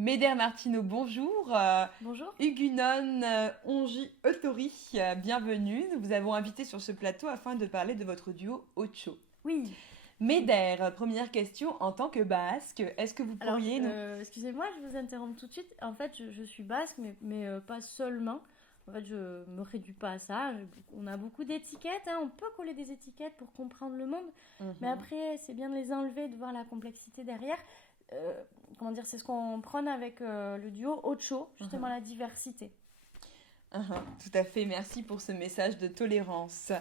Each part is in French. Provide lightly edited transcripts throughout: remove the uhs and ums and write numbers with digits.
Médère Martineau, bonjour. Bonjour. Huguenon Ongi Eutori, bienvenue. Nous vous avons invité sur ce plateau afin de parler de votre duo Ocho. Oui. Médère, première question, en tant que basque, est-ce que vous Alors, pourriez nous... excusez-moi, je vous interromps tout de suite. En fait, je suis basque, mais pas seulement. En fait, je me réduis pas à ça. On a beaucoup d'étiquettes, hein. On peut coller des étiquettes pour comprendre le monde. Mais après, c'est bien de les enlever, de voir la complexité derrière. Comment dire, c'est ce qu'on prône avec le duo Ocho, justement la diversité. Tout à fait, merci pour ce message de tolérance.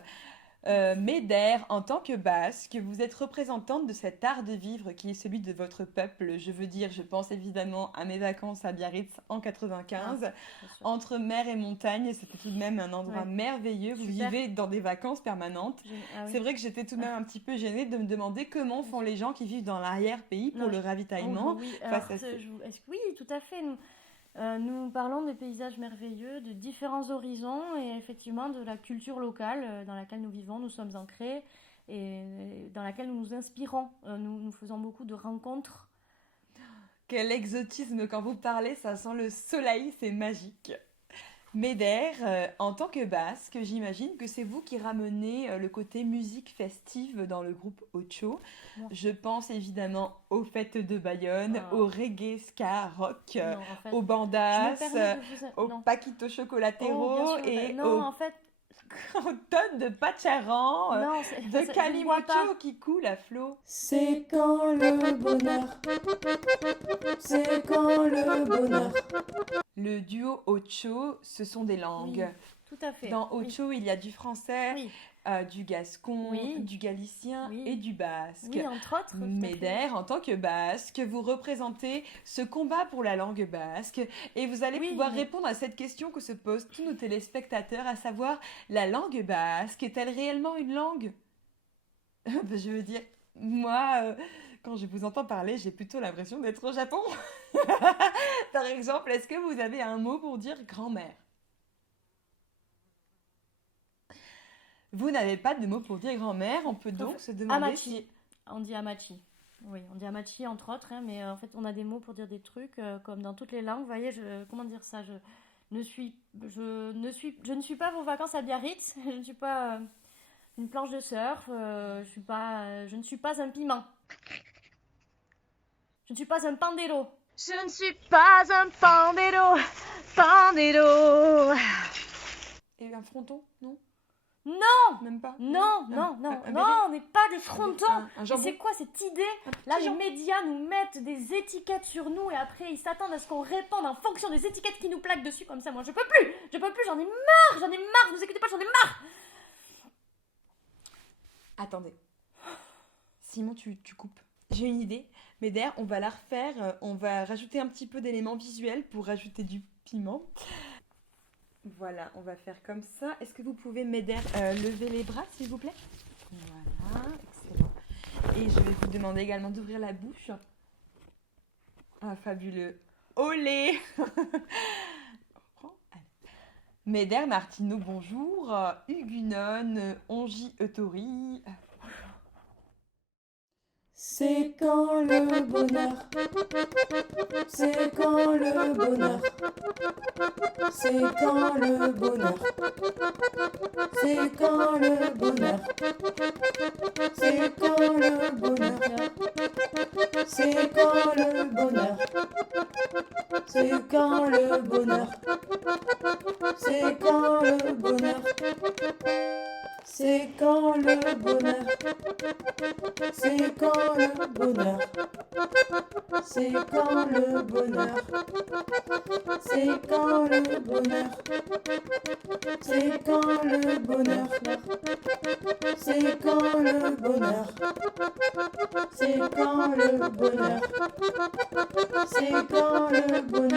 Médère, en tant que basque, vous êtes représentante de cet art de vivre qui est celui de votre peuple. Je veux dire, je pense évidemment à mes vacances à Biarritz en 95. Bien sûr. Entre mer et montagne, c'était tout de même un endroit merveilleux. Vous Super. vivez dans des vacances permanentes. Ah oui. C'est vrai que j'étais tout de même un petit peu gênée de me demander comment font les gens qui vivent dans l'arrière-pays pour Non, le ravitaillement. Oui, face alors, à ce- oui, tout à fait. Nous parlons de paysages merveilleux, de différents horizons et effectivement de la culture locale dans laquelle nous vivons, nous sommes ancrés et dans laquelle nous nous inspirons. Nous faisons beaucoup de rencontres. Quel exotisme quand vous parlez, ça sent le soleil, c'est magique. Médère, en tant que basque, j'imagine que c'est vous qui ramenez le côté musique festive dans le groupe Ocho. Bon. Je pense évidemment aux fêtes de Bayonne, Ah. au reggae, ska, rock, Non, en fait, aux je bandas, me permets de vous... aux Non. paquitos chocolatero Oh, bien sûr. et Non, aux en fait, tonnes de pacharan, non, de je ne vois pas. calimocho qui coulent à flot. C'est quand le bonheur, c'est quand le bonheur. Le duo Ocho, ce sont des langues. Oui, tout à fait. Dans Ocho, il y a du français, Oui. du gascon, Oui. du galicien Oui. et du basque. Oui, entre autres. tout à fait. Médère, en tant que basque, vous représentez ce combat pour la langue basque et vous allez Oui, pouvoir mais- répondre à cette question que se posent tous nos téléspectateurs, à savoir, la langue basque est-elle réellement une langue? Je veux dire, moi, quand je vous entends parler, j'ai plutôt l'impression d'être au Japon. Par exemple, est-ce que vous avez un mot pour dire grand-mère? Vous n'avez pas de mot pour dire grand-mère, on peut donc se demander Amachi. si... On dit Amachi. Oui, on dit Amachi entre autres, hein, mais en fait on a des mots pour dire des trucs comme dans toutes les langues. Vous voyez, comment dire ça, je ne suis pas vos vacances à Biarritz. Je ne suis pas une planche de surf. Je ne suis pas un piment. Je ne suis pas un pandero. Je ne suis pas un pandero, pandero. Et un fronton? Non? Non, Même pas? non, Un- non, non, un non, béret? on n'est pas des frontons. Un Mais jambon? c'est quoi cette idée? petit Là, les jambon? médias nous mettent des étiquettes sur nous et après ils s'attendent à ce qu'on réponde en fonction des étiquettes qui nous plaquent dessus comme ça. Moi, je peux plus, j'en ai marre, ne vous inquiétez pas, j'en ai marre. Attendez. Simon, tu coupes. J'ai une idée. Médère, on va la refaire. On va rajouter un petit peu d'éléments visuels pour rajouter du piment. Voilà, on va faire comme ça. Est-ce que vous pouvez, Médère, lever les bras, s'il vous plaît? Voilà, excellent. Et je vais vous demander également d'ouvrir la bouche. Ah, fabuleux. Olé. Médère Martineau, bonjour. Huguenon Ongi Eutori. C'est quand le bonheur, c'est quand le bonheur, c'est quand le bonheur, c'est quand le bonheur, c'est quand le bonheur, c'est quand le bonheur, c'est quand le bonheur, c'est quand le bonheur, c'est quand le bonheur. C'est quand le bonheur, c'est quand le bonheur, c'est quand le bonheur, c'est quand le bonheur, c'est quand le bonheur, c'est quand le bonheur, c'est quand le bonheur.